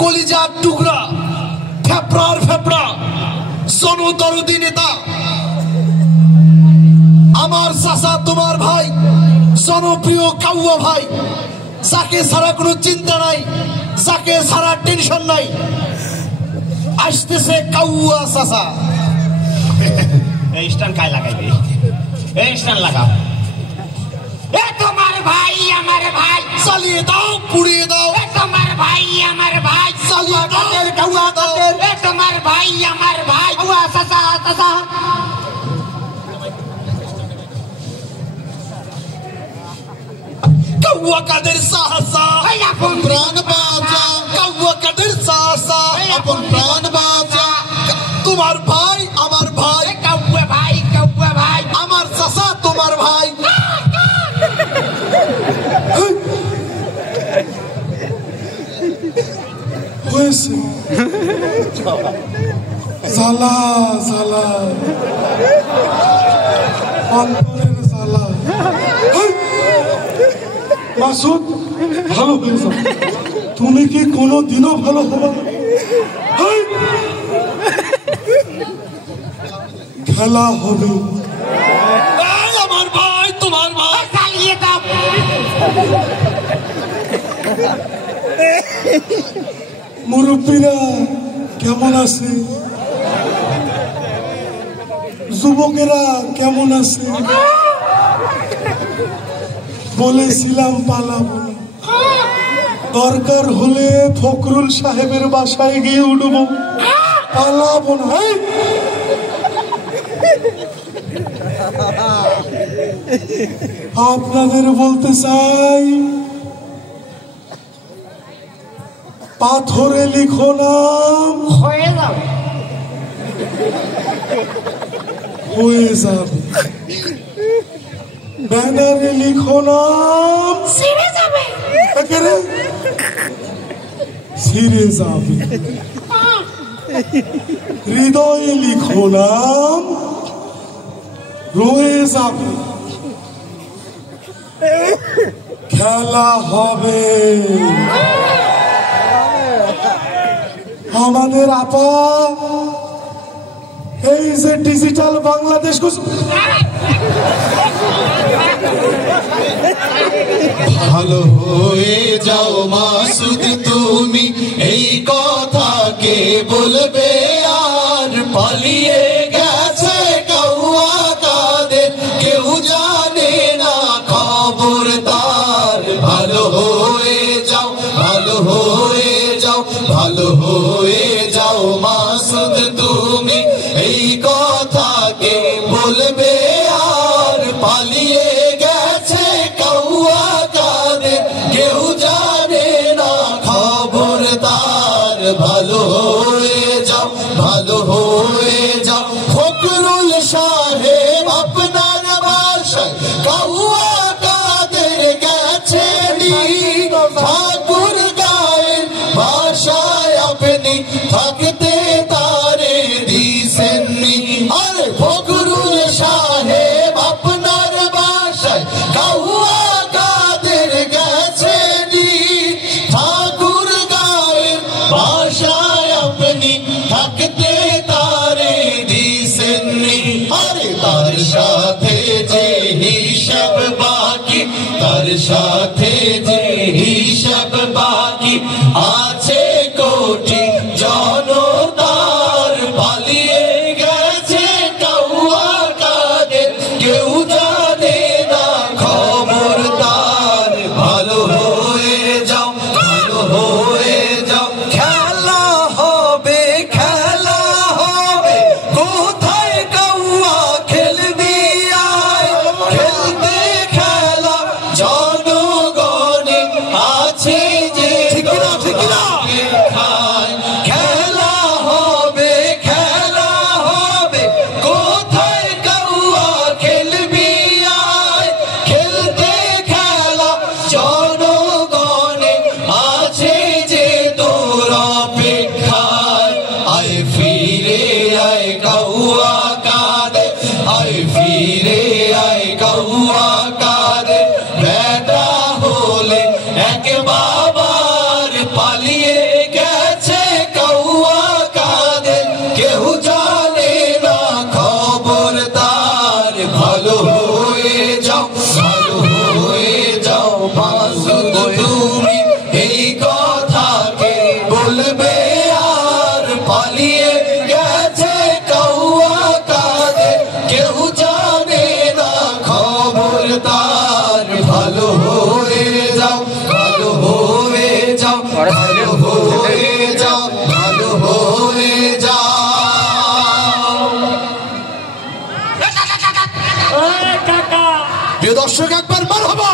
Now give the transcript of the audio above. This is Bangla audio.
কলিজার টুকরা, ফেফড়ার ফেফড়া, জনদরদি নেতা, আমার চাচা তোমার ভাই, জনপ্রিয় কাউয়া ভাই, যাকে ছাড়া কোনো চিন্তা নাই, যাকে ছাড়া টেনশন নাই, আসতেছে কাউয়া চাচা। এই স্ট্যান্ড কাই লাগাইবে? এই স্ট্যান্ড লাগাও। এ তোমার ভাই আমার ভাই, চালিয়ে দাও, পুড়িয়ে দাও। এ তোমার ভাই আমার ভাই, চালিয়ে দাও, কাউয়া দাও। এ তোমার ভাই আমার ভাই, কাউয়া চাচা চাচা। কাউয়া কাদের চাচা, আপন প্রাণ বাঁচা। কাউয়া কাদের চাচা, আপন প্রাণ বাঁচা। তোমার ভাই আমার ভাই, কাউয়া ভাই, কাউয়া ভাই, আমার চাচা তোমার ভাই। হয়েছে জ্বালা জ্বালা, অন্তরের জ্বালা। মাসুদ, ভালো হয়ে যাও। তুমি কি কোনো দিনও ভালো হবে? খেলা হবে। আমার ভাই তোমার ভাই, চালিয়ে দাও। মুরব্বীরা কেমন আছে? যুবকেরা কেমন আছে? বলেছিলাম পালাবো না, দরকার হলে ফখরুল সাহেবের বাসায় গিয়ে উঠবো, পালাবো না। আপনাদের বলতে চাই, পাথরে লিখো নাম, হয়ে যাবে, হয়ে যাবে। ব্যানারে লিখো নাম, ছিঁড়ে যাবে, একেবারে ছিঁড়ে যাবে। হৃদয়ে লিখো নাম, রয়ে যাবে। খেলা হবে। আমাদের আপা এই যে ডিজিটাল বাংলাদেশ, ভালো হয়ে যাও মাসুদ তুমি, এই কথা কে বলবে আর? পালিয়ে গেছে কাউয়া কাদের, কেউ জানে না খবর তার। ভালো হয়ে যাও, ভালো হয়ে যাও, ভালো হয়ে যাও মাসুদ তুমি, এই কথা কে বলবে আর? পালিয়ে গেছে কাউয়া কাদের, কেউ জানে না খবর তার। ভালো হয়ে যাও, ভালো হয়ে যাও। ফখরুল সাহেব আপনার বাসায় কাউয়া কাদের গেছে, ঠাকুর গায়ের বাসায় আপনি থাকতে তারে দিছেননি। আরে ফখরুল সাহেব আপনার বাসায় কাউয়া কাদের গেছে, ঠাকুর গায়ের বাসায় আপনি থাকতে তারে দিছেননি। আরে তার সাথে যে হিসাব বাকি, তার সাথে যে হিসাব বাকি আছে কোটি জনতার। পালিয়ে গেছে কাউয়া কাদের, কেউ জানে না খবর তার। ভালো হয়ে যাও, ভালো হয়ে যাও। খেলা হবে, খেলা হবে, কোথায় কাউয়া খেলবি আয়? খেলতে খেলা জনগণে আছে যে, ঠিক না ঠিক না? খায়। খেলা হবে, খেলা হবে, কোথায় কাউয়া খেলবি আয়? খেলতে খেলা জনগণে আছে যে তোর অপেক্ষায়। আয় ফিরে আয় কাউয়া কাদের, আয় ফিরে আয় কাউয়া কাদের। বেটা হলে এক বাবার পালিয়ে গেছে দর্শক একবার মারহাবা।